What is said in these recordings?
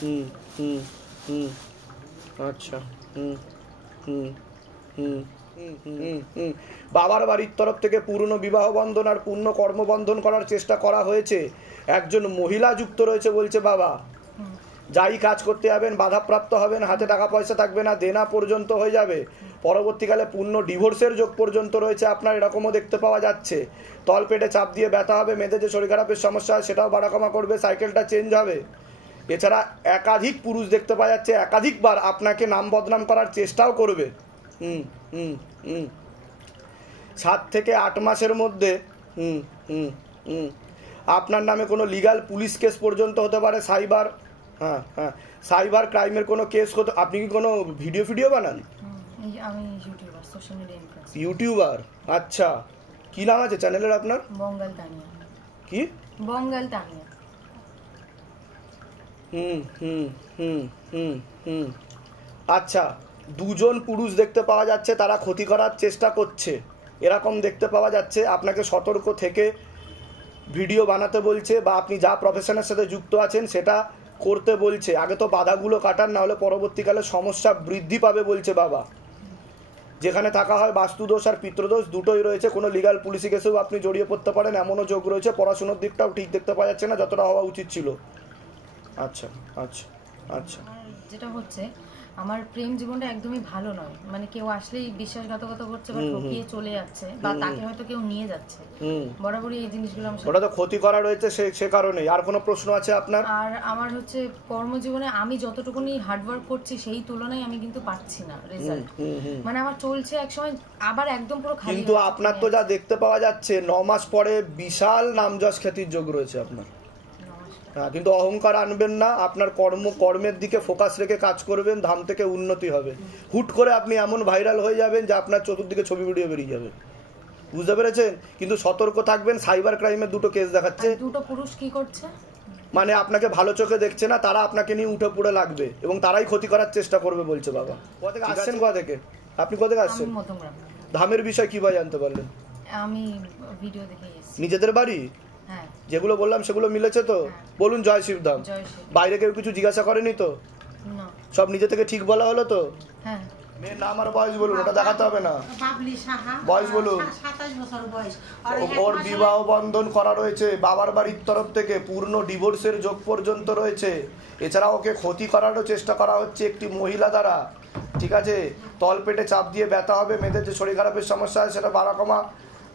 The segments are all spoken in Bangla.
হুম হুম হুম আচ্ছা হুম হুম হুম বাবার বাড়ির তরফ থেকে পূর্ণ বিবাহ বন্ধন আর পূর্ণ কর্মবন্ধন করার চেষ্টা করা হয়েছে। একজন মহিলা যুক্ত রয়েছে বলছে বাবা। যাই কাজ করতে যাবেন বাধাপ্রাপ্ত হবেন, হাতে টাকা পয়সা থাকবে না, দেনা পর্যন্ত হয়ে যাবে। পরবর্তীকালে পূর্ণ ডিভোর্সের যোগ পর্যন্ত রয়েছে আপনার, এরকমও দেখতে পাওয়া যাচ্ছে। তল পেটে চাপ দিয়ে ব্যথা হবে, মেয়েদের যে শরীর খারাপের সমস্যা হয় সেটাও বাড়া কমা করবে, সাইকেলটা চেঞ্জ হবে। এছাড়া একাধিক পুরুষ দেখতে পাওয়া যাচ্ছে, একাধিকবার আপনাকে নাম বদনাম করার চেষ্টাও করবে। 7 থেকে 8 মাসের মধ্যে আপনার নামে কোনো লিগ্যাল পুলিশ কেস পর্যন্ত হতে পারে, সাইবার সাইবার ক্রাইমের কোনো কেস হতে। আপনি কি কোনো ভিডিও বানান? আমি YouTuber, social media influencer. YouTuber, আচ্ছা। কি নাম আছে চ্যানেলের আপনার? বঙ্গাল তানিয়া। কি? বঙ্গাল তানিয়া। আচ্ছা, দুজন পুরুষ দেখতে পাওয়া যাচ্ছে, তারা ক্ষতি করার চেষ্টা করছে, এরকম দেখতে পাওয়া যাচ্ছে। আপনাকে সতর্ক থেকে ভিডিও বানাতে বলছে, বা আপনি যা প্রফেশনের সাথে যুক্ত আছেন সেটা করতে বলছে। আগে তো বাধাগুলো কাটান, না হলে পরবর্তীকালে সমস্যা বৃদ্ধি পাবে বলছে বাবা। যেখানে থাকা হয় বাস্তুদোষ আর পিতৃদোষ দুটোই রয়েছে, কোনো লিগ্যাল পুলিশি কেসেও আপনি জড়িয়ে পড়তে পারেন, এমনও যোগ রয়েছে। পড়াশোনার দিকটাও ঠিক দেখতে পাওয়া যাচ্ছে না যতটা হওয়া উচিত ছিল। আচ্ছা আচ্ছা আচ্ছা। যেটা হচ্ছে আমার প্রেম জীবনটা একদমই ভালো নয়, মানে কেউ আসলেই বিশ্বাসঘাতকতা করছে বা ঠকিয়ে চলে যাচ্ছে, বা তাকে হয়তো কেউ নিয়ে যাচ্ছে। বরাবরই এই জিনিসগুলো আমার ওটা তো ক্ষতি করা রয়েছে, সে কারণেই। আর কোনো প্রশ্ন আছে আপনার? আর আমার হচ্ছে কর্মজীবনে আমি যতটুকুনি হার্ডওয়ার্ক করছি সেই তুলনায় আমি কিন্তু পাচ্ছি না রেজাল্ট। মানে আমার চলছে একসময়, আবার একদম পুরো খালি। কিন্তু আপনার তো যা দেখতে পাওয়া যাচ্ছে 9 মাস পরে বিশাল নামযশ খ্যাতির যোগ রয়েছে আপনার। হ্যাঁ, কিন্তু অহংকার আনবেন না, আপনার কর্মের দিকে ফোকাস রেখে কাজ করবেন, ধাম থেকে উন্নতি হবে। হুট করে আপনি এমন ভাইরাল হয়ে যাবেন যে আপনার চতুর্দিকে ছবি ভিডিও বেরিয়ে যাবে, বুঝতে পেরেছেন? কিন্তু সতর্ক থাকবেন, সাইবার ক্রাইমের 2টো কেস দেখাচ্ছে। দুটো পুরুষ কি করছে, মানে আপনাকে ভালো চোখে দেখছে না, তারা আপনাকে নিয়ে উঠে পড়ে লাগবে এবং তারাই ক্ষতি করার চেষ্টা করবে বলছে বাবা। কোথা থেকে আসছেন? কোথা থেকে আপনি? কোথা থেকে আসছেন? ধামের বিষয় কিভাবে জানতে পারলেন? আমি ভিডিও দেখে এসেছি। নিজেদের বাড়ি? হ্যাঁ। যেগুলো বললাম সেগুলো মিলেছে তো? বলুন জয় শিবধাম। বাইরে কেউ কিছু জিজ্ঞাসা করেনি তো? না, সব নিজে থেকে ঠিক বলা হলো তো? হ্যাঁ। মেয়ের নাম আর বয়স বলুন, ওটা দেখাতে হবে না। বাবলি সাহা, বয়স বলুন। 27 বছর বয়স। ওর বিবাহ বন্ধন করা রয়েছে বাবার বাড়ির তরফ থেকে, পূর্ণ ডিভোর্সের যোগ পর্যন্ত রয়েছে। এছাড়া ওকে ক্ষতি করারও চেষ্টা করা হচ্ছে একটি মহিলা দ্বারা, ঠিক আছে? তল পেটে চাপ দিয়ে ব্যথা হবে, মেয়েদের যে শরীর খারাপের সমস্যা হয় সেটা বাড়া কমা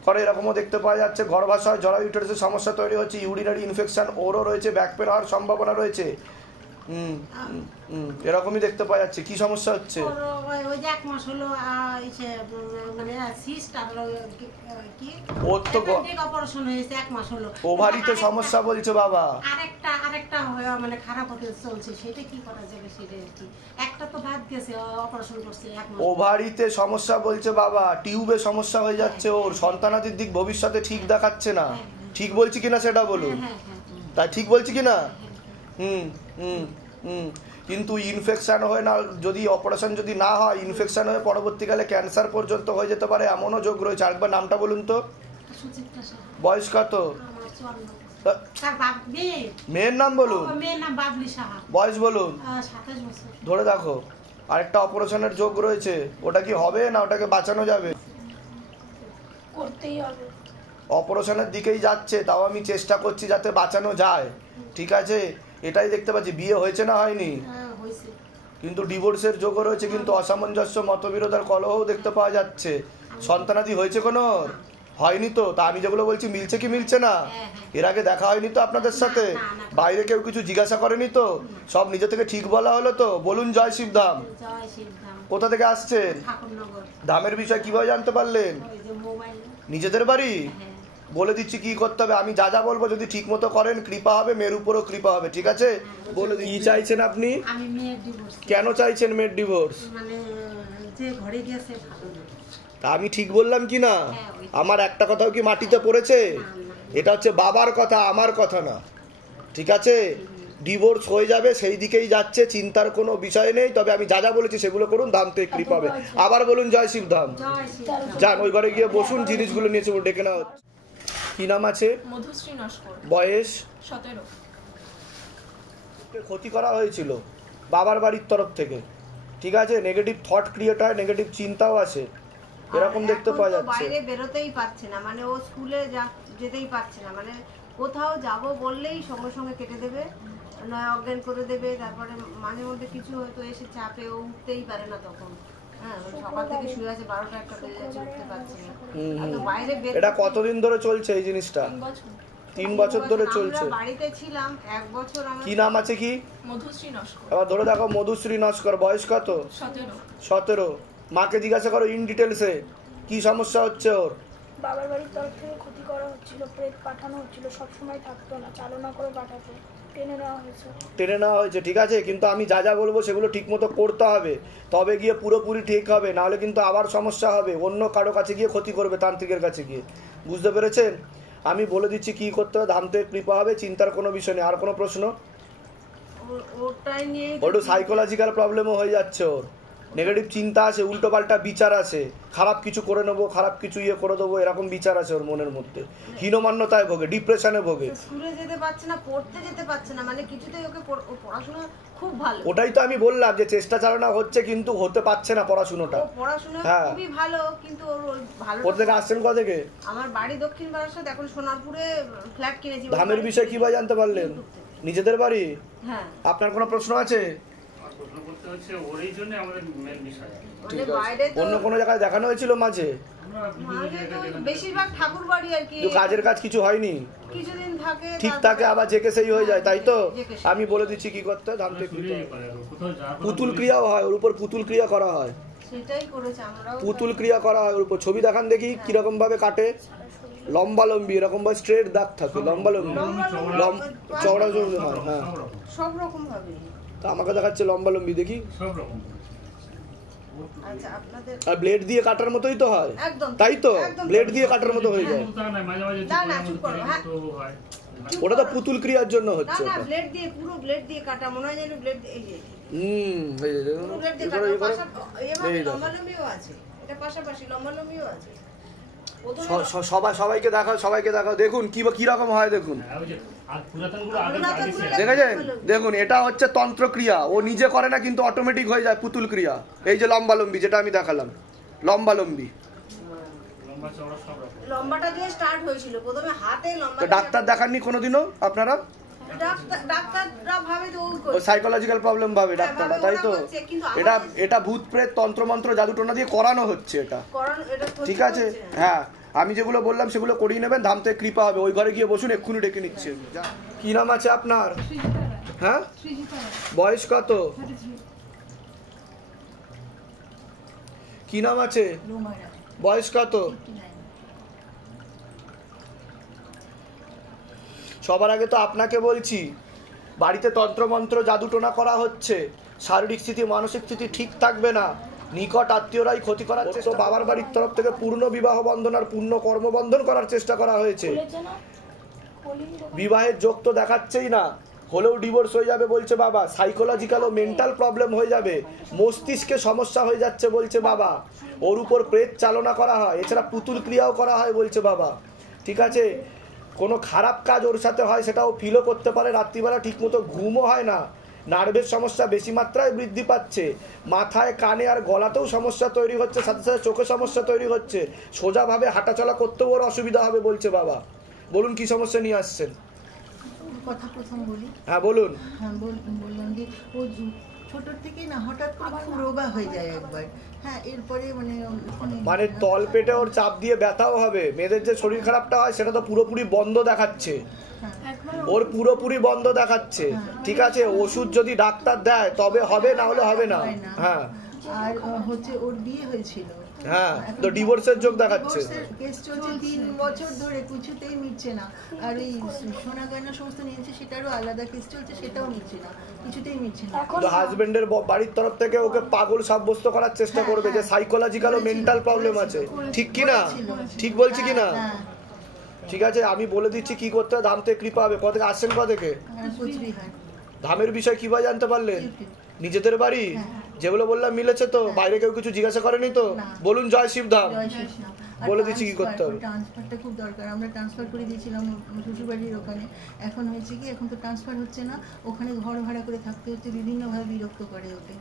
করে, এরকমও দেখতে পাওয়া যাচ্ছে। গর্ভাশয় জরা ইউটেরাসের সমস্যা তৈরি হচ্ছে, ইউরিনারি ইনফেকশন ওরও রয়েছে, ব্যাক পেন হওয়ার সম্ভাবনা রয়েছে। এরকমই দেখতে পাওয়া যাচ্ছে। কি সমস্যা হচ্ছে? ওই যে 1 মাস হলো মানে সিস্ট আর কি ওর তো অপারেশন হয়েছে, 1 মাস হলো। ওভারিতে সমস্যা বলছে বাবা। আরেকটা মানে খারাপ হতে চলছে, সেটা কি করা যাবে সেটা কি? একটা তো বাদ গেছে, অপারেশন করছে 1 মাস। ওভারিতে সমস্যা বলছে বাবা, টিউবে সমস্যা হয়ে যাচ্ছে ওর, সন্তানাদির দিক ভবিষ্যতে ঠিক দেখাচ্ছে না। ঠিক বলছি কিনা সেটা বলুন। তাই ঠিক বলছি কিনা? কিন্তু ইনফেকশন হয়ে না, যদি অপারেশন যদি না হয়, ইনফেকশন হয়ে পরবর্তীকালে ক্যান্সার পর্যন্ত হয়ে যেতে পারে, এমনও যোগ রয়েছে। আরেকবার নামটা বলুন তো। বয়স কত? মেয়ের নাম বলুন। মেয়ের নাম বাবলি সাহা। বয়স বলুন। 27 বছর। ধরে দেখো। আরেকটা অপারেশনের যোগ রয়েছে, ওটা কি হবে না ওটাকে বাঁচানো যাবে? করতেই হবে। অপারেশনের দিকেই যাচ্ছে, তাও আমি চেষ্টা করছি যাতে বাঁচানো যায়, ঠিক আছে? এটাই দেখতে পাচ্ছি। বিয়ে হয়েছে না হয়নি? কিন্তু ডিভোর্সের যোগও রয়েছে, কিন্তু অসামঞ্জস্য, মতবিরোধ আর কলহও দেখতে পাওয়া যাচ্ছে। সন্তানাদি হয়েছে কোনো? হয়নি তো? তা আমি যেগুলো বলছি মিলছে কি মিলছে না? এর আগে দেখা হয়নি তো আপনাদের সাথে? বাইরে কেউ কিছু জিজ্ঞাসা করেনি তো? সব নিজে থেকে ঠিক বলা হলো তো? বলুন জয় শিবধাম। কোথা থেকে আসছেন? ধামের বিষয় কিভাবে জানতে পারলেন? নিজেদের বাড়ি? বলে দিচ্ছি কি করতে হবে। আমি যা যা বলবো যদি ঠিক মতো করেন, কৃপা হবে, মেয়ের উপরও কৃপা হবে, ঠিক আছে? বলে দিই। কি চাইছেন আপনি? আমি মেয়ের ডিভোর্স। কেন চাইছেন মেয়ের ডিভোর্স? মানে যে ঘরে গেছে ভালো না। তা আমি ঠিক বললাম কি না? আমার একটা কথাও কি মাটিতে পড়েছে? এটা হচ্ছে বাবার কথা, আমার কথা না, ঠিক আছে? ডিভোর্স হয়ে যাবে, সেই দিকেই যাচ্ছে, চিন্তার কোনো বিষয় নেই। তবে আমি যা যা বলেছি সেগুলো করুন, ধাম থেকে কৃপা হবে। আবার বলুন জয় শিবধাম। যান ওই ঘরে গিয়ে বসুন, জিনিসগুলো নিয়েছে ডেকে নাও। কি নাম আছে? মধুশ্রী নস্কর। বয়স? 17। ক্ষতি করা হয়েছিল বাবার বাড়ির তরফ থেকে, ঠিক আছে? নেগেটিভ থট ক্রিয়েট হয়, নেগেটিভ চিন্তাও আসে, এরকম দেখতে পাওয়া যাচ্ছে। বাইরে বেরোতেই পারছে না, মানে ও স্কুলে যেতেই পারছে না, মানে কোথাও যাব বললেই সঙ্গে সঙ্গে কেটে দেবে, নয় অজ্ঞান করে দেবে। তারপরে মাঝে মধ্যে কিছু হয়তো এসে চাপে ও উঠতেই পারে না তখন। হ্যাঁ, সকাল থেকে শুয়ে আছে 12টা 1টা বেজে যাচ্ছে, উঠতে পারছে না। আর তো বাইরে এটা কতদিন ধরে চলছে এই জিনিসটা? 3 বছর ধরে চলছে। আমরা বাড়িতে ছিলাম 1 বছর। কি নাম আছে কি? মধুশ্রী নস্কর। আবার ধরে দেখো, মধুশ্রী নস্কর, বয়স কত? 17। মাকে জিজ্ঞাসা করো ইন ডিটেলসে কি সমস্যা হচ্ছে ওর। বাবার বাড়ির তরফ থেকে ক্ষতি করা হচ্ছিল, প্রেত পাঠানো হচ্ছিল, সবসময় থাকতো না, চালনা করে পাঠাতো, টেনে নেওয়া হয়েছে, ঠিক আছে? কিন্তু আমি যা যা বলবো সেগুলো ঠিক মতো করতে হবে, তবে গিয়ে পুরোপুরি ঠিক হবে, নাহলে কিন্তু আবার সমস্যা হবে, অন্য কারো কাছে গিয়ে ক্ষতি করবে, তান্ত্রিকের কাছে গিয়ে। বুঝতে পেরেছেন? আমি বলে দিচ্ছি কি করতে হবে, ধামতে কৃপা হবে, চিন্তার কোনো বিষয় নেই। আর কোনো প্রশ্ন? ওটাই নিয়ে একটু সাইকোলজিক্যাল প্রবলেমও হয়ে যাচ্ছে ওর, নেগেটিভ চিন্তা আছে, উল্টো পাল্টা বিচার আছে, খারাপ কিছু করে নেবো, খারাপ কিছু করে দেবো, এরকম বিচার আছে ওর মনের মধ্যে, হীনমান্যতায় ভোগে, ডিপ্রেশনে ভোগে। স্কুলে যেতে পারছে না, পড়তে যেতে পারছে না, মানে কিছুতেই ওকে পড়াশোনা খুব ভালো। ওটাই তো আমি বললাম যে চেষ্টা চালানো হচ্ছে কিন্তু হতে পারছে না পড়াশোনাটা। পড়াশোনা খুবই ভালো, কিন্তু ওর ভালো। ওর থেকে আসছেন কোথা থেকে? আমার বাড়ি দক্ষিণ বারাসাত, এখন সোনারপুরে ফ্ল্যাট কিনেছি। ধামের বিষয় কিভাবে জানতে পারলেন? নিজেদের বাড়ি? হ্যাঁ। আপনার কোনো প্রশ্ন আছে? অন্য কোনো জায়গায় দেখানো হয়েছিল মাঝে? বেশিরভাগ ঠাকুর বাড়ি আর কি। কাজের কাজ কিছু হয়নি, কিছুদিন থাকে, ঠিক থাকে, আবার যে সেই হয়ে যায়, তাই তো? আমি বলে দিচ্ছি কি করতে হয়। ধামতে পুতুল ক্রিয়াও হয়, ওর উপর পুতুল ক্রিয়া করা হয়, সেটাই করেছে আমরাও। পুতুল ক্রিয়া করা হয় ওর উপর। ছবি দেখান দেখি কিরকম ভাবে কাটে। লম্বা লম্বি, এরকম ভাবে স্ট্রেট দাগ থাকে, লম্বা লম্বি, চওড়া চওড়া হয়। হ্যাঁ, সব রকম ভাবে। তা আমাকে দেখাচ্ছে লম্বা লম্বি, দেখি। আচ্ছা, আপনাদের আর ব্লেড দিয়ে কাটার মতোই তো হয়, তাই তো? ব্লেড দিয়ে কাটার মতো হয়ে যায়। না না, চুপ করো। হ্যাঁ, ওটা তো পুতুল ক্রিয়ার জন্য হচ্ছে। না না, ব্লেড দিয়ে, পুরো ব্লেড দিয়ে কাটা, মনে হয় যেন ব্লেড এই যে পুরো ব্লেড দিয়ে কাটা। পাশাপাশি লম্বালম্বিও আছে, এটা পাশাপাশি লম্বালম্বিও আছে। সবাইকে দেখাও, সবাইকে দেখাও, দেখুন কি রকম হয়, দেখুন। দেখেছেন? দেখুন, এটা হচ্ছে তন্ত্রক্রিয়া, ও নিজে করে না কিন্তু অটোমেটিক হয়ে যায় পুতুল ক্রিয়া। এই যে লম্বালম্বি যেটা আমি দেখালাম, লম্বালম্বি, লম্বাটা দিয়ে স্টার্ট হয়েছিল প্রথমে, হাতে লম্বা। তো ডাক্তার দেখাননি কোনোদিনও আপনারা? ডাক্তাররা ভাবে তো ও সাইকোলজিক্যাল প্রবলেম ভাবে ডাক্তাররা, তাই তো? এটা ভূত প্রেত তন্ত্রমন্ত্র জাদুটোনা দিয়ে করানো হচ্ছে এটা, ঠিক আছে? হ্যাঁ, আমি যেগুলো বললাম সেগুলো করিয়ে নেবেন, ধামতে কৃপা হবে। ওই ঘরে গিয়ে বসুন, এক্ষুনি ডেকে নিচ্ছে। কি নাম আছে আপনার? হ্যাঁ, বয়স কত? কি নাম আছে? বয়স কত? সবার আগে তো আপনাকে বলছি, বাড়িতে তন্ত্রমন্ত্র জাদুটোনা করা হচ্ছে, শারীরিক স্থিতি মানসিক স্থিতি ঠিক থাকবে না, নিকট আত্মীয়রাই ক্ষতি করার চেষ্টা। বাবার বাড়ির তরফ থেকে পূর্ণ বিবাহ বন্ধন আর পূর্ণ কর্মবন্ধন করার চেষ্টা করা হয়েছে, বিবাহের যোগ তো দেখাচ্ছেই না, হলেও ডিভোর্স হয়ে যাবে বলছে বাবা। সাইকোলজিক্যাল ও মেন্টাল প্রবলেম হয়ে যাবে, মস্তিষ্কে সমস্যা হয়ে যাচ্ছে বলছে বাবা। ওর উপর প্রেত চালনা করা হয়, এছাড়া পুতুল ক্রিয়াও করা হয় বলছে বাবা, ঠিক আছে? কোনো খারাপ কাজ ওর সাথে হয় সেটাও ফিলও করতে পারে, রাত্রিবেলা ঠিকমতো ঘুমও হয় না, নার্ভের সমস্যা বেশি মাত্রায় বৃদ্ধি পাচ্ছে, মাথায় কানে আর গলাতেও সমস্যা তৈরি হচ্ছে, সাথে সাথে চোখে সমস্যা তৈরি হচ্ছে, সোজাভাবে হাঁটাচলা করতেও ওর অসুবিধা হবে বলছে বাবা। বলুন কি সমস্যা নিয়ে আসছেন? কথা প্রথম বলি। হ্যাঁ বলুন। হ্যাঁ, বললাম যে ও ছোট থেকে না হঠাৎ করে খুব রোগা হয়ে যায় একবার। হ্যাঁ, এরপরে মানে তল পেটে ওর চাপ দিয়ে ব্যথাও হবে। মেয়েদের যে শরীর খারাপটা হয় সেটা তো পুরোপুরি বন্ধ দেখাচ্ছে, ওর পুরোপুরি বন্ধ দেখাচ্ছে, ঠিক আছে? ওষুধ যদি ডাক্তার দেয় তবে হবে, না হলে হবে না। হ্যাঁ, আর হচ্ছে ওর বিয়ে হয়েছিল। হ্যাঁ, তো ডিভোর্সের যোগ দেখাচ্ছে। কেস চলছে 3 বছর ধরে, কিছুতেই মিটছে না। আর এই সোনা গয়না সমস্ত নিয়েছে, সেটারও আলাদা কেস চলছে, সেটাও মিটছে না, কিছুতেই মিটছে না। তো হাজবেন্ডের বাড়ির তরফ থেকে ওকে পাগল সাব্যস্ত করার চেষ্টা করবে যে সাইকোলজিক্যাল ও মেন্টাল প্রবলেম আছে, ঠিক কি না? ঠিক বলছি কি না? ঠিক আছে, আমি বলে দিচ্ছি কি করতে হবে, ধামতে কৃপা হবে। কোথা থেকে আসছেন? কোথা থেকে? ধামের বিষয় কিভাবে জানতে পারলেন? নিজেদের বাড়ি যেগুলো বললাম মিলেছে তো? বাইরে কেউ কিছু জিজ্ঞাসা করেনি তো? বলুন জয় শিব ধাম। বলে দিচ্ছি কি করতে হবে। ট্রান্সফারটা খুব দরকার, আমরা ট্রান্সফার করে দিয়েছিলাম শ্বশুরবাড়ির ওখানে। এখন হয়েছে কি, এখন তো ট্রান্সফার হচ্ছে না, ওখানে ঘর ভাড়া করে থাকতে হচ্ছে, বিভিন্নভাবে বিরক্ত করে ওকে।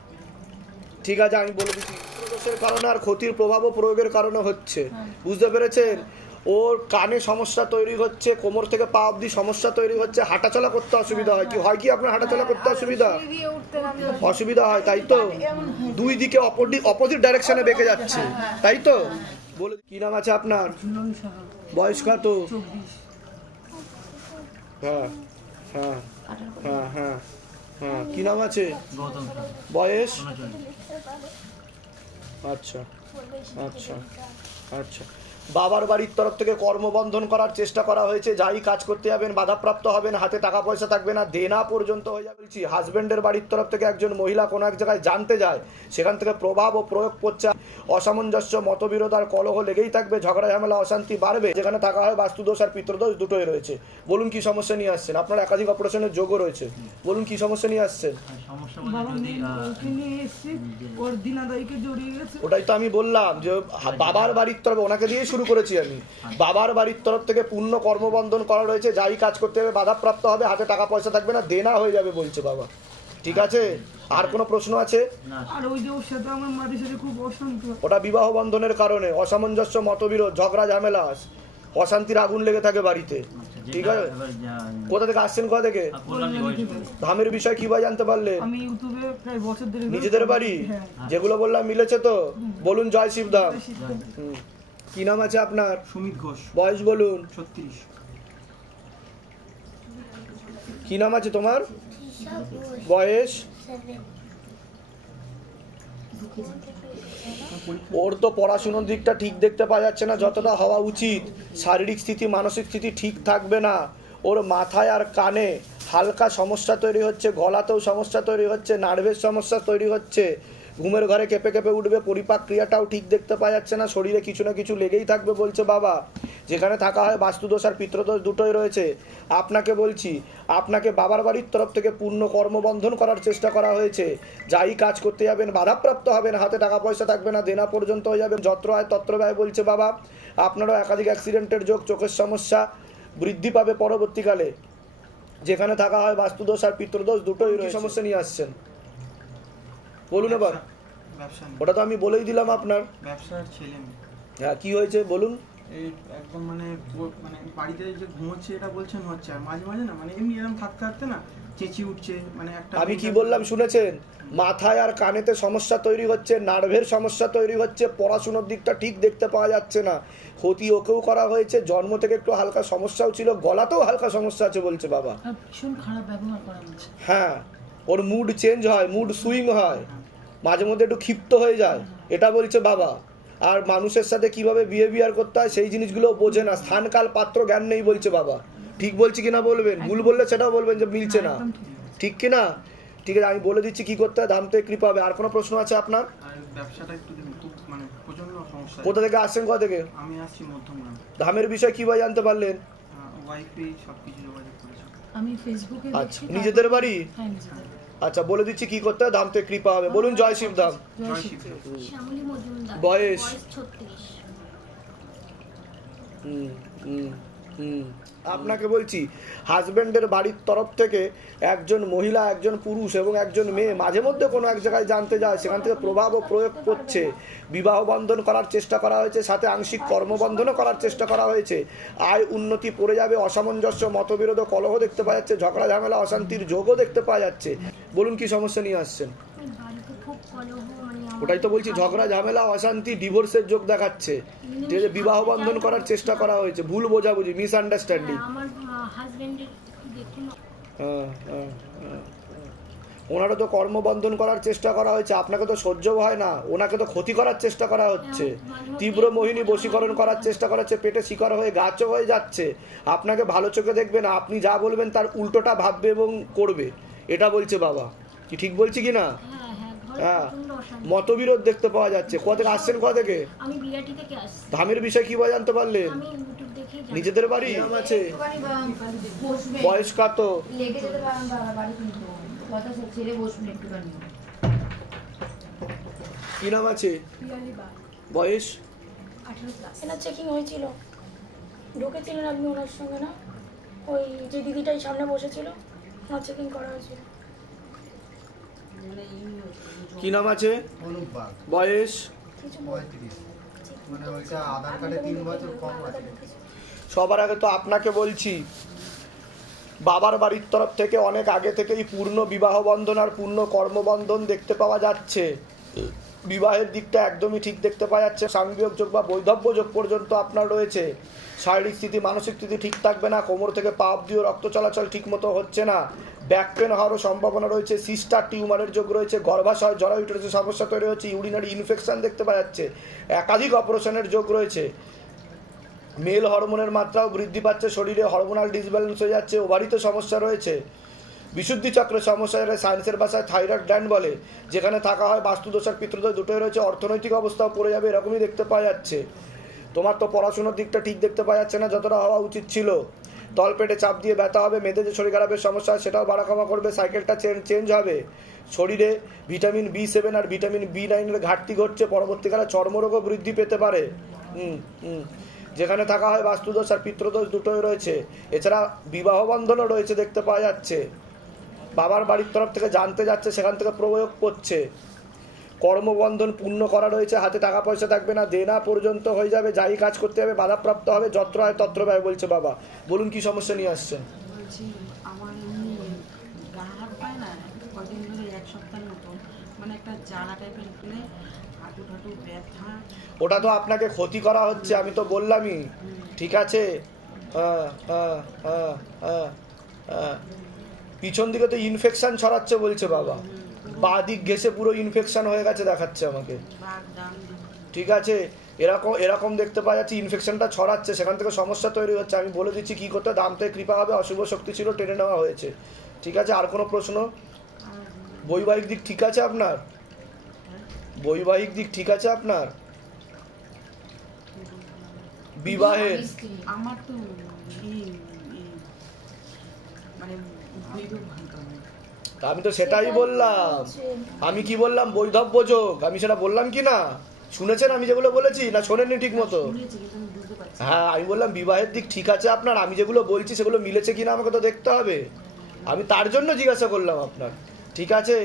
ঠিক আছে, আমি বলে দিচ্ছি দোষের কারণে আর ক্ষতির প্রভাবও প্রয়োগের কারণে হচ্ছে, বুঝতে পেরেছেন? ওর কানে সমস্যা তৈরি হচ্ছে, কোমর থেকে পা অবধি সমস্যা তৈরি হচ্ছে, হাঁটাচলা করতে অসুবিধা হয়। কি হয় কি আপনার হাঁটাচলা করতে অসুবিধা হয়, তাই তো? দুই দিকে অপোজিট ডাইরেকশনে বেঁকে যাচ্ছে, তাই তো? বলে কি নাম আছে আপনার? বয়স কত? হ্যাঁ হ্যাঁ হ্যাঁ হ্যাঁ হ্যাঁ, কি নাম আছে? বয়স? আচ্ছা আচ্ছা আচ্ছা। বাবার বাড়ির তরফ থেকে কর্মবন্ধন করার চেষ্টা করা হয়েছে, যাই কাজ করতে যাবেন বাধাপ্রাপ্ত হবেন, হাতে টাকা পয়সা থাকবে না, দেনা পর্যন্ত হয়ে যাবে। বলছি হাজবেন্ডের বাড়ির তরফ থেকে একজন মহিলা কোনো এক জায়গায় জানতে যায়, সেখান থেকে প্রভাব ও প্রয়োগ করছে, অসামঞ্জস্য মতবিরোধ আর কলহ লেগেই থাকবে, ঝগড়া ঝামেলা অশান্তি বাড়বে। যেখানে থাকা হয় বাস্তুদোষ আর পিতৃদোষ দুটোই রয়েছে। বলুন কি সমস্যা নিয়ে আসছেন? আপনার একাধিক অপারেশনের যোগও রয়েছে, বলুন কি সমস্যা নিয়ে আসছেন? ওটাই তো আমি বললাম যে বাবার বাড়ির তরফে, ওনাকে দিয়ে শুরু করেছি আমি, বাবার বাড়ির তরফ থেকে পূর্ণ কর্মবন্ধন করা রয়েছে, যাই কাজ করতে হবে বাধাপ্রাপ্ত হবে, হাতে টাকা পয়সা থাকবে না, দেনা হয়ে যাবে বলছে বাবা। ঠিক আছে, আর কোনো প্রশ্ন আছে? ওটা বিবাহ বন্ধনের কারণে অসামঞ্জস্য মতবিরোধ ঝগড়া ঝামেলা অশান্তির আগুন লেগে থাকে বাড়িতে। ঠিক আছে, কোথা থেকে আসছেন? কোথা থেকে? ধামের বিষয় কিভাবে জানতে পারলেন? নিজেদের বাড়ি যেগুলো বললাম মিলেছে তো? বলুন জয় শিবধাম। কি নাম আছে আপনার? সুমিত ঘোষ। বয়স বলুন? 36। কি নাম আছে তোমার? বয়স? ওর তো পড়াশোনার দিকটা ঠিক দেখতে পাওয়া যাচ্ছে না যতটা হওয়া উচিত, শারীরিক স্থিতি মানসিক স্থিতি ঠিক থাকবে না, ওর মাথায় আর কানে হালকা সমস্যা তৈরি হচ্ছে, গলাতেও সমস্যা তৈরি হচ্ছে, নার্ভের সমস্যা তৈরি হচ্ছে, ঘুমের ঘরে কেঁপে কেঁপে উঠবে, পরিপাক ক্রিয়াটাও ঠিক দেখতে পাওয়া যাচ্ছে না, শরীরে কিছু না কিছু লেগেই থাকবে বলছে বাবা। যেখানে থাকা হয় বাস্তুদোষ আর পিতৃদোষ দুটোই রয়েছে। আপনাকে বলছি, আপনাকে বাবার বাড়ির তরফ থেকে পূর্ণ কর্মবন্ধন করার চেষ্টা করা হয়েছে, যাই কাজ করতে যাবেন বাধাপ্রাপ্ত হবেন, হাতে টাকা পয়সা থাকবে না, দেনা পর্যন্ত হয়ে যাবেন, যত্র আয় তত্র ব্যয় বলছে বাবা। আপনারও একাধিক অ্যাক্সিডেন্টের যোগ, চোখের সমস্যা বৃদ্ধি পাবে পরবর্তীকালে। যেখানে থাকা হয় বাস্তুদোষ আর পিতৃদোষ দুটোই রয়েছে। সমস্যা নিয়ে আসছেন বলুন এবার। ওটা তো আমি বলেই দিলাম আপনার ব্যবসার ছেলে। হ্যাঁ, কি হয়েছে বলুন? এই একদম মানে বাড়িতে যে ঘুমোচ্ছে এটা বলছেন হচ্ছে, আর মাঝে মাঝে না মানে এমনি এরকম থাকতে থাকতে না চেঁচি উঠছে, মানে একটা। আমি কি বললাম শুনেছেন? মাথায় আর কানেতে সমস্যা তৈরি হচ্ছে, নার্ভের সমস্যা তৈরি হচ্ছে, পড়াশোনার দিকটা ঠিক দেখতে পাওয়া যাচ্ছে না, ক্ষতি ওকেও করা হয়েছে, জন্ম থেকে একটু হালকা সমস্যাও ছিল, গলাতেও হালকা সমস্যা আছে বলছে বাবা। ভীষণ খারাপ ব্যবহার করা হচ্ছে। হ্যাঁ, ওর মুড চেঞ্জ হয়, মুড সুইং হয়, মাঝে মধ্যে একটু ক্ষিপ্ত হয়ে যায়, এটা বলছে বাবা। আর মানুষের সাথে কিভাবে বিহেভিয়ার করতে হয় সেই জিনিসগুলো বোঝে না, স্থানকাল পাত্র জ্ঞান নেই বলছে বাবা। ঠিক বলছি কিনা বলবেন, ভুল বললে সেটাও বলবেন যে মিলছে না, ঠিক কিনা? ঠিক আছে, আমি বলে দিচ্ছি কি করতে হয়, ধাম থেকে কৃপা হবে। আর কোনো প্রশ্ন আছে আপনার? ব্যবসাটা একটু খুব মানে প্রচন্ড সমস্যা। কোথা থেকে আসছেন? কোথা থেকে? আমি আসছি মধ্যমগ্রাম। ধামের বিষয় কিভাবে জানতে পারলেন? ওয়াইফাই সবকিছু যোগাযোগ করেছে। আমি ফেসবুকে আচ্ছা, নিজেদের বাড়ি? হ্যাঁ, নিজেদের। আচ্ছা, বলে দিচ্ছি কি করতে হয়, ধাম থেকে কৃপা হবে। বলুন জয় শিবধাম। জয় শিব। শ্যামলী মজুমদার, বয়স? 36। আপনাকে বলছি, হাজবেন্ডের বাড়ির তরফ থেকে একজন মহিলা, একজন পুরুষ এবং একজন মেয়ে মাঝে মধ্যে কোনো এক জায়গায় জানতে যায়, সেখান থেকে প্রভাব ও প্রয়োগ করছে, বিবাহ বন্ধন করার চেষ্টা করা হয়েছে, সাথে আংশিক কর্মবন্ধনও করার চেষ্টা করা হয়েছে। আয় উন্নতি পড়ে যাবে, অসামঞ্জস্য মতবিরোধ কলহ দেখতে পাওয়া যাচ্ছে, ঝগড়া ঝামেলা অশান্তির যোগও দেখতে পাওয়া যাচ্ছে। বলুন কি সমস্যা নিয়ে আসছেন? বাড়িতে খুব কলহ, মানে ওটাই তো বলছি, ঝগড়া ঝামেলা অশান্তি ডিভোর্সের যোগ দেখাচ্ছে, যে বিবাহ বন্ধন করার চেষ্টা করা হয়েছে, ভুল বোঝাবুঝি, মিসআন্ডারস্ট্যান্ডিং। আমার হাজবেন্ডের দেখুন, ওনারও তো কর্মবন্ধন করার চেষ্টা করা হয়েছে, আপনাকে তো সহ্য হয় না, ওনাকে তো ক্ষতি করার চেষ্টা করা হচ্ছে, তীব্র মোহিনী বশীকরণ করার চেষ্টা করা হচ্ছে, পেটে শিকার হয়ে গাছও হয়ে যাচ্ছে, আপনাকে ভালো চোখে দেখবে না, আপনি যা বলবেন তার উল্টোটা ভাববে এবং করবে, এটা বলছে বাবা। কি ঠিক বলছি কি না? হ্যাঁ, মতবিরোধ দেখতে পাওয়া যাচ্ছে। কোথা থেকে আসছেন? কোথা থেকে? আমি বিরাটি থেকে আসছি। ধামের বিষয় কিভাবে জানতে পারলেন? আমি ইউটিউব দেখেই জানি। নিজেদের বাড়ি? নাম আছে? বয়স কত? কি নাম আছে? বয়স? 18+। এনার চেকিং হয়েছিল, ঢুকেছিলেন আপনি ওনার সঙ্গে না? ওই যে দিদিটাই সামনে বসেছিল, ওনার চেকিং করা হয়েছিল। কি নাম আছে? অনুপ বাগ, বয়স? কিছু 35। মানে ওইটা আধার কার্ডে 3 বছর কম আছে। সবার আগে তো আপনাকে বলছি, বাবার বাড়ির তরফ থেকে অনেক আগে থেকেই পূর্ণ বিবাহ বন্ধন আর পূর্ণ কর্মবন্ধন দেখতে পাওয়া যাচ্ছে। বিবাহের দিকটা একদমই ঠিক দেখতে পাওয়া যাচ্ছে। সাংবিয়োগ যোগ বা বৈধব্য যোগ পর্যন্ত আপনার রয়েছে। শারীরিক স্থিতি মানসিক স্থিতি ঠিক থাকবে না, কোমর থেকে পা অব্দিও রক্ত চলাচল ঠিক মতো হচ্ছে না, ব্যাক পেন হওয়ারও সম্ভাবনা রয়েছে, সিস্টার টিউমারের যোগ রয়েছে, গর্ভাশয় জরায়ুটের সমস্যা তৈরি হচ্ছে, ইউরিনারি ইনফেকশন দেখতে পাওয়া যাচ্ছে, একাধিক অপারেশনের যোগ রয়েছে, মেল হরমোনের মাত্রাও বৃদ্ধি পাচ্ছে, শরীরে হরমোনাল ডিসব্যালেন্স হয়ে যাচ্ছে, ওভারিতে সমস্যা রয়েছে, বিশুদ্ধি চক্রের সমস্যা, সায়েন্সের ভাষায় থাইরয়েড গ্ল্যান্ড বলে, যেখানে থাকা হয় বাস্তুদোষ আর পিতৃদোষ দুটোই রয়েছে, অর্থনৈতিক অবস্থাও পড়ে যাবে এরকমই দেখতে পাওয়া যাচ্ছে। তোমার তো পড়াশোনার দিকটা ঠিক দেখতে পাওয়া যাচ্ছে না যতটা হওয়া উচিত ছিল, তলপেটে চাপ দিয়ে ব্যথা হবে, মেয়েদের যে শরীর খারাপের সমস্যা সেটাও বাড়া কমা করবে, সাইকেলটা চেঞ্জ হবে, শরীরে ভিটামিন B7 আর ভিটামিন B9 এর ঘাটতি ঘটছে, পরবর্তীকালে চর্মরোগও বৃদ্ধি পেতে পারে। যেখানে থাকা হয় বাস্তুদোষ আর পিতৃদোষ দুটোই রয়েছে, এছাড়া বিবাহ বন্ধনও রয়েছে দেখতে পাওয়া যাচ্ছে। বাবার বাড়ির তরফ থেকে জানতে যাচ্ছে, সেখান থেকে প্রয়োগ করছে, কর্মবন্ধন পূর্ণ করা রয়েছে, হাতে টাকা পয়সা থাকবে না, দেনা পর্যন্ত হয়ে যাবে, যাই কাজ করতে হবে বাধাপ্রাপ্ত হবে, যত্র হয় তত্র ব্যয় বলছে বাবা। বলুন কি সমস্যা নিয়ে আসছেন? বলছি আমার এমনি গা হাত পায় না, কদিন ধরে 1 সপ্তাহের মতো মানে একটা জ্বালা টাইপের ফেলে, হাঁটু ঠাটু ব্যথা। ওটা তো আপনাকে ক্ষতি করা হচ্ছে, আমি তো বললামই, ঠিক আছে? পিছন দিকে তো ইনফেকশন ছড়াচ্ছে বলছে বাবা, বাঁ দিক ঘেসে পুরো ইনফেকশন হয়ে গেছে দেখাচ্ছে আমাকে, ঠিক আছে? এরকম দেখতে পাওয়া যাচ্ছে, ইনফেকশনটা ছড়াচ্ছে, সেখান থেকে সমস্যা তৈরি হচ্ছে। আমি বলে দিচ্ছি কি করতে, দাম থেকে কৃপা হবে, অশুভ শক্তি ছিল টেনে নেওয়া হয়েছে, ঠিক আছে? আর কোনো প্রশ্ন? বৈবাহিক দিক ঠিক আছে আপনার? বৈবাহিক দিক ঠিক আছে আপনার? বিবাহের আমার তো মানে আমি তো সেটাই বললাম, আমি কি বললাম? বৈধব্য যোগ, আমি সেটা বললাম কি না? শুনেছেন আমি যেগুলো বলেছি না শোনেননি ঠিক মতো? হ্যাঁ, আমি বললাম বিবাহের দিক ঠিক আছে আপনার, আমি যেগুলো বলছি সেগুলো মিলেছে কিনা আমাকে তো দেখতে হবে, আমি তার জন্য জিজ্ঞাসা করলাম আপনার, ঠিক আছে?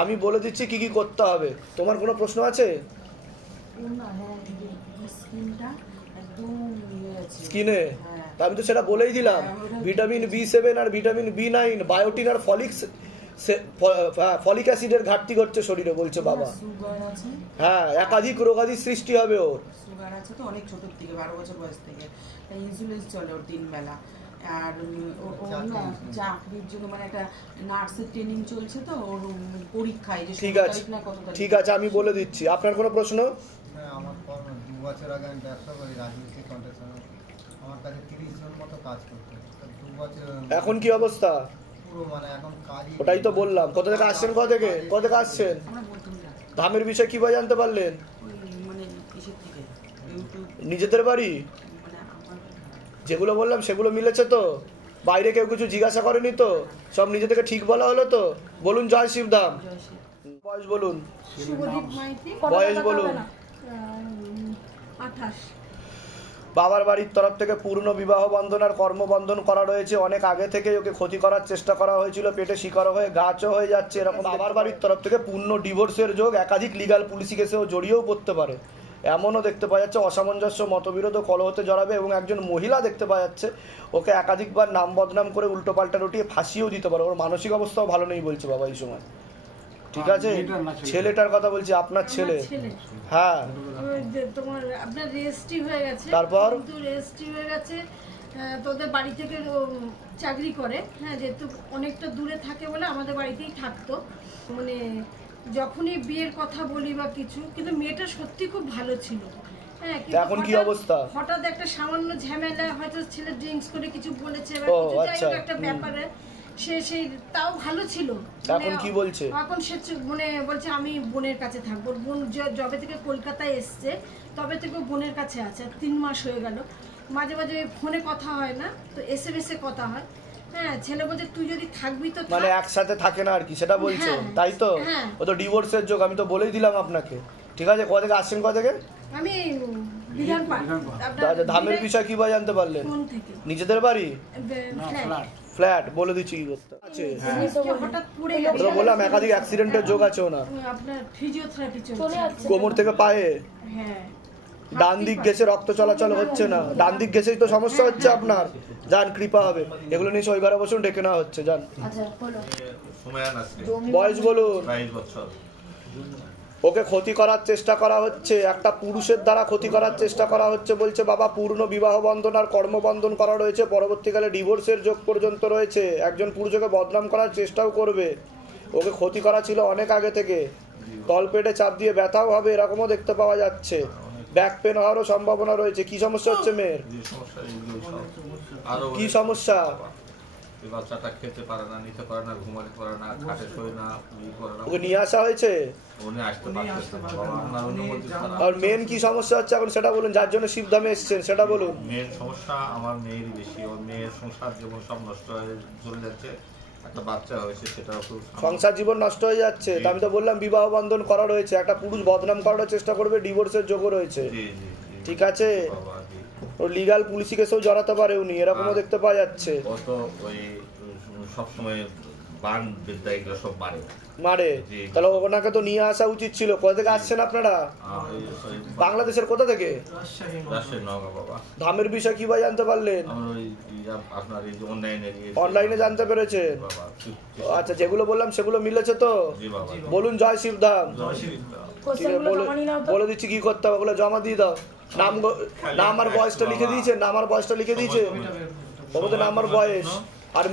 আমি বলে দিচ্ছি কি কি করতে হবে। তোমার কোনো প্রশ্ন আছে? স্কিনে আমি তো সেটা বলেই দিলাম, ভিটামিন B7 আর ভিটামিন B9, বায়োটিন আর ফলিক অ্যাসিডের ঘাটতি ঘটছে শরীরে বলছে বাবা। হ্যাঁ, একাধিক রোগাদির সৃষ্টি হবে ওর। সুগার আছে তো অনেক ছোট থেকে, 12 বছর বয়স থেকে ইনসুলিন চলে ওর 3 বেলা। আর চাকরির জন্য মানে একটা নার্সের ট্রেনিং চলছে তো, ওর পরীক্ষায় যে ঠিক আছে, ঠিক আছে, আমি বলে দিচ্ছি। আপনার কোনো প্রশ্ন? হ্যাঁ, আমার 2 বছর আগে আমি ব্যবসা করি রাজমিস্ত্রি কন্ট্রাকশনে, আমার কাছে 30 জন মতো কাজ করতে, 2 বছর। এখন কি অবস্থা? পুরো মানে এখন কাজই। ওটাই তো বললাম, কোথা থেকে আসছেন? কোথা থেকে আসছেন? ধামের বিষয় কিভাবে জানতে পারলেন? মানে কিসের থেকে? নিজেদের বাড়ি? যেগুলো বললাম সেগুলো মিলেছে তো? বাইরে কেউ কিছু জিজ্ঞাসা করেনি তো? সব নিজে থেকে ঠিক বলা হলো তো? বলুন জয় শিবধাম। বয়স বলুন। বয়স বলুন। 28। বাবার বাড়ির তরফ থেকে পূর্ণ বিবাহ বন্ধন আর কর্মবন্ধন করা রয়েছে, অনেক আগে থেকে ওকে ক্ষতি করার চেষ্টা করা হয়েছিল, পেটে শিকার হয়ে গাছও হয়ে যাচ্ছে এরকম। বাবার বাড়ির তরফ থেকে পূর্ণ ডিভোর্সের যোগ, একাধিক লিগাল পুলিশি কেসেও জড়িয়েও পড়তে পারে, এমনও দেখতে পাওয়া যাচ্ছে। অসামঞ্জস্য মতবিরোধ ও কলহতে জড়াবে, এবং একজন মহিলা দেখতে পাওয়া যাচ্ছে ওকে একাধিকবার নাম বদনাম করে উল্টো পাল্টা রটিয়ে ফাঁসিও দিতে পারে। ওর মানসিক অবস্থাও ভালো নেই বলছে বাবা এই সময়, ঠিক আছে? ছেলেটার কথা বলছি, আপনার ছেলে। হ্যাঁ, তোমার আপনার রেজিস্ট্রি হয়ে গেছে, তারপর কিন্তু রেজিস্ট্রি হয়ে গেছে, তোদের বাড়ি থেকে চাকরি করে, হ্যাঁ, যেহেতু অনেকটা দূরে থাকে বলে আমাদের বাড়িতেই থাকতো। মানে যখনই বিয়ের কথা বলি বা কিছু, কিন্তু মেয়েটা সত্যি খুব ভালো ছিল, হ্যাঁ। এখন কি অবস্থা? হঠাৎ একটা সামান্য ঝামেলা, হয়তো ছেলে ড্রিঙ্কস করে কিছু বলেছে বা কিছু, যাই হোক একটা ব্যাপারে সেই তাও ভালো ছিল। এখন কি বলছে? এখন সে মানে বলছে আমি বোনের কাছে থাকবো। বোন যবে থেকে কলকাতায় এসছে তবে থেকে বোনের কাছে আছে, 3 মাস হয়ে গেল। মাঝে মাঝে ফোনে কথা হয় না, তো SMS এ কথা হয়। হ্যাঁ, ছেলে বলছে তুই যদি থাকবি তো মানে একসাথে থাকে না আর কি, সেটা বলছো, তাই তো? ও তো ডিভোর্সের যোগ, আমি তো বলেই দিলাম আপনাকে, ঠিক আছে? কোথা থেকে আসছেন? কোথা থেকে? আমি বিধানপাড় আপনার আচ্ছা, ধামের বিষয় কি ভাই জানতে পারলেন? ফোন থেকে নিজেদের বাড়ি ফ্ল্যাট ফ্ল্যাট বলে দিচ্ছি কি করতে আছে। হঠাৎ পড়ে ওটা গেছে বললাম একাধিক অ্যাক্সিডেন্টের যোগ আছে ওনার, আপনার ফিজিওথেরাপি চলছে কোমর থেকে পায়ে, হ্যাঁ ডান দিক গেছে রক্ত চলাচল হচ্ছে না, ডান দিক গেছেই তো সমস্যা হচ্ছে আপনার। যান, কৃপা হবে। এগুলো নিয়ে ওই ঘরে বসুন, ডেকে নেওয়া হচ্ছে। যান, বয়স বলুন। 22 বছর। ওকে ক্ষতি করার চেষ্টা করা হচ্ছে, একটা পুরুষের দ্বারা ক্ষতি করার চেষ্টা করা হচ্ছে। বলছে বাবা পূর্ণ বিবাহ বন্ধন আর কর্মবন্ধন করা রয়েছে, পরবর্তীকালে ডিভোর্সের যোগ পর্যন্ত রয়েছে। একজন পুরুষ ওকে বদনাম করার চেষ্টাও করবে। ওকে ক্ষতি করা ছিল অনেক আগে থেকে। তলপেটে চাপ দিয়ে ব্যথাও হবে, এরকমও দেখতে পাওয়া যাচ্ছে। ব্যাক পেন হওয়ারও সম্ভাবনা রয়েছে। কি সমস্যা হচ্ছে মেয়ের? কি সমস্যা? বাচ্চাটা খেতে পারে না, নিতে পারে না, ঘুমাতে পারে না, খাটে শোয় না, ওকে নিয়ে আসা হয়েছে? উনি আসতে পারতেছেন না বাবা, আপনার অনুমতি ছাড়া। আর মেন কি সমস্যা হচ্ছে এখন সেটা বলুন, যার জন্য শিবধামে এসেছেন সেটা বলুন। মেন সমস্যা আমার মেয়েরই বেশি। ওর মেয়ের সংসার জীবন সব নষ্ট হয়ে চলে যাচ্ছে। একটা বাচ্চা হয়েছে, সেটাও খুব সংসার জীবন নষ্ট হয়ে যাচ্ছে। তা আমি তো বললাম বিবাহ বন্ধন করা রয়েছে, একটা পুরুষ বদনাম করার চেষ্টা করবে, ডিভোর্সের যোগও রয়েছে। ঠিক আছে, ও লিগাল পুলিশি কেসেও জড়াতে পারে উনি, এরকমও দেখতে পাওয়া যাচ্ছে। ও তো ওই সবসময় বান বিদ্যা এগুলো সব মারে। তাহলে ওনাকে তো নিয়ে আসা উচিত ছিল। কোথা থেকে আসছেন আপনারা? বাংলাদেশের কোথা থেকে? রাজশাহী, নওগাঁ বাবা। ধামের বিষয় কি ভাই জানতে পারলেন? আপনার এই অনলাইনে জানতে পেরেছেন? আচ্ছা, যেগুলো বললাম সেগুলো মিলেছে তো? বলুন জয় শিবধাম। বলে দিচ্ছি কি করতে হবে, ওগুলো জমা দিয়ে দাও। নাম আর বয়সটা লিখে দিয়েছে, নাম আর বয়সটা লিখে দিয়েছে। ওর নাম আর বয়স, আর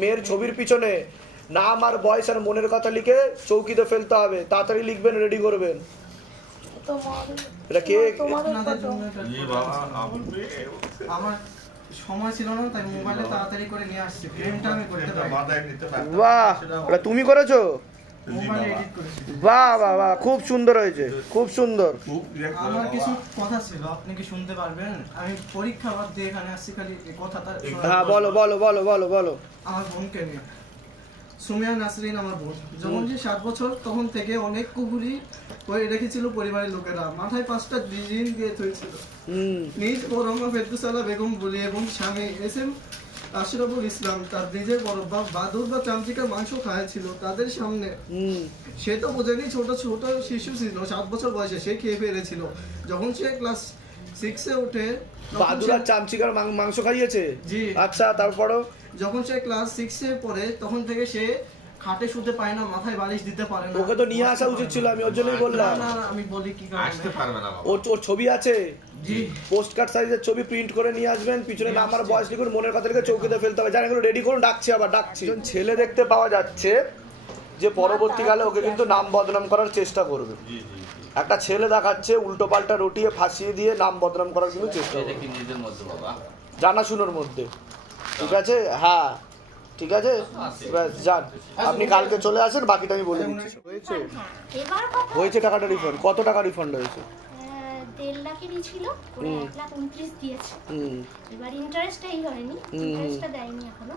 মেয়ের ছবির পিছনে নাম আর বয়স আর মনের কথা লিখে চৌকিতে ফেলতে হবে। তাড়াতাড়ি লিখবেন, রেডি করবেন। এটা কে? আমার সময় ছিল না, তাই মোবাইলে তাড়াতাড়ি করে নিয়ে আসছি। ফ্রেমটা আমি করতে পারি। বাহ, এটা তুমি করেছো? মোবাইলে এডিট করেছি। বাহ বাহ বাহ, খুব সুন্দর হয়েছে, খুব সুন্দর। আমার কিছু কথা ছিল, আপনি কি শুনতে পারবেন? আমি পরীক্ষা বাদ দিয়ে এখানে আসছি খালি এই কথাটা। হ্যাঁ বলো বলো বলো বলো বলো। আমার বোনকে নিয়ে, সুমিয়া নাসরিন আমার বোন। যখন যে 7 বছর তখন থেকে অনেক কুহুরি করে রেখেছিল পরিবারের লোকেরা। মাথায় 5টা ডিজাইন দিয়ে হয়েছিল। নিজ বড়মা ফেরদৌসালা বেগম বলি এবং স্বামী এসএম আশরাফুল ইসলাম তার নিজের বড় বাপ বাদুর বা চামচিকার মাংস খাওয়াছিল তাদের সামনে। সে তো বোঝেনি, ছোট ছোট শিশু ছিল, 7 বছর বয়সে সে খেয়ে ফেলেছিল। যখন সে ক্লাস 6-এ ওঠে, বাদুর আর চামচিকার মাংস খাইয়েছে? জি। আচ্ছা, তারপরও যখন সে ক্লাস 6-এ পড়ে তখন থেকে সে খাটে শুতে পায় না, মাথায় বালিশ দিতে পারে না। ওকে তো নিয়ে আসা উচিত ছিল, আমি ওর জন্যই বললাম। না না, আমি বলি কি কারণে আসতে পারবে না বাবা। ওর ছবি আছে? জি। পোস্ট কার্ড সাইজের ছবি প্রিন্ট করে নিয়ে আসবেন, পিছনে নাম আর বয়স লিখুন, মনের কথা লিখে চৌকিতে ফেলতে হবে। জানেন, এগুলো রেডি করুন, ডাকছি আবার ডাকছি। ছেলে দেখতে পাওয়া যাচ্ছে যে পরবর্তীকালে ওকে কিন্তু নাম বদনাম করার চেষ্টা করবে। একটা ছেলে দেখাচ্ছে উল্টো পাল্টা রটিয়ে ফাঁসিয়ে দিয়ে নাম বদনাম করার কিন্তু চেষ্টা করবে, নিজের মধ্যে বাবা, জানাশুনোর মধ্যে। ঠিক আছে, হ্যাঁ ঠিক আছে, যান আপনি কালকে চলে আসেন, বাকিটা আমি বলে দিচ্ছি। হয়েছে হয়েছে টাকাটা রিফান্ড। কত টাকা রিফান্ড হয়েছে? 1.5 লাখেরই ছিল, 1,29,000 দিয়েছে। এবার ইন্টারেস্টটাই হয়নি, ইন্টারেস্টটা দেয়নি এখনো।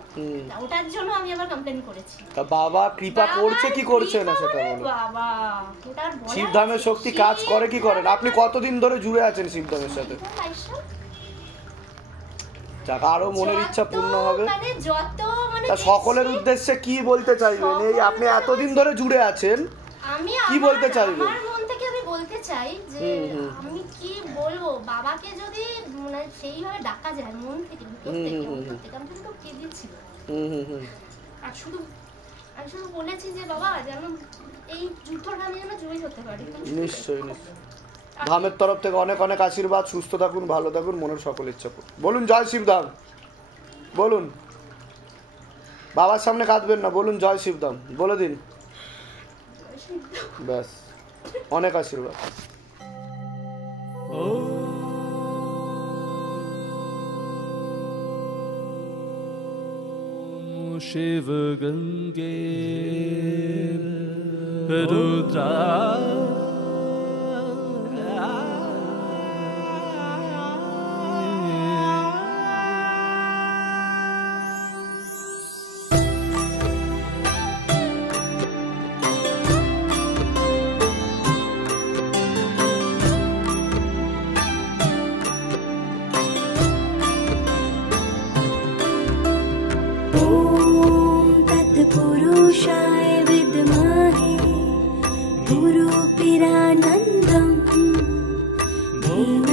ওটার জন্য আমি আবার কমপ্লেইন করেছি। তা বাবা কৃপা করছে কি করছে না সেটা বলো। বাবা, ওটার শিবধামের শক্তি কাজ করে কি করে না? আপনি কতদিন ধরে জুড়ে আছেন শিবধামের সাথে? যাক, আরো মনের ইচ্ছা পূর্ণ হবে। তা সকলের উদ্দেশ্যে কি বলতে চাইবেন? এই আপনি এতদিন ধরে জুড়ে আছেন, কি বলতে চাইবেন? আমার মন থেকে আমি বলতে চাই যে আমি কি বলবো, বাবাকে যদি মানে সেইভাবে ডাকা যায় মন থেকে, আমি তো কেঁদেছি। আর আমি শুধু বলেছি যে বাবা যেন এই যুদ্ধটা আমি যেন জয়ী হতে পারি। নিশ্চয়ই নিশ্চয়ই। ধামের তরফ থেকে অনেক অনেক আশীর্বাদ। সুস্থ থাকুন, ভালো থাকুন, মনের সকল ইচ্ছা বলুন জয় শিবধাম। বলুন, বাবার সামনে কাঁদবেন না, বলুন জয় শিবধাম, বলে দিন। ব্যাস, অনেক আশীর্বাদ। शिव गंगे रुद्रा ज्योतिरानन्दम् देव